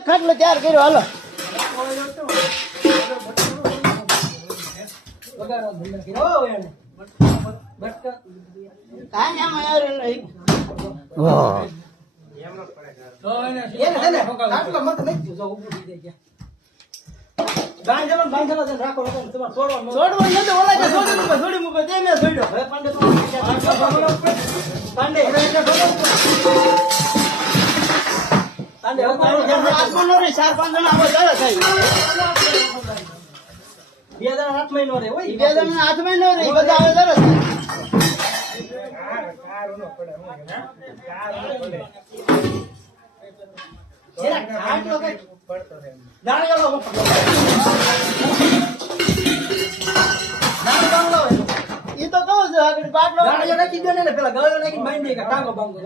ખાટલો તૈયાર કર્યો હાલો કાંઈ આમાં યાર નહીં છોડી મૂકો તે મેં છોડ્યો હવે પાંડે ચાર પાંચ જણા બે જણા હાથમાં નો રે બે જણા હાથમાં નો રે બધા આવે સરસ એ તો કહું છું આગળ બાટલો નાખી દો ને પેલા ગળો નાખી બાંધી ટાંગો બાંધો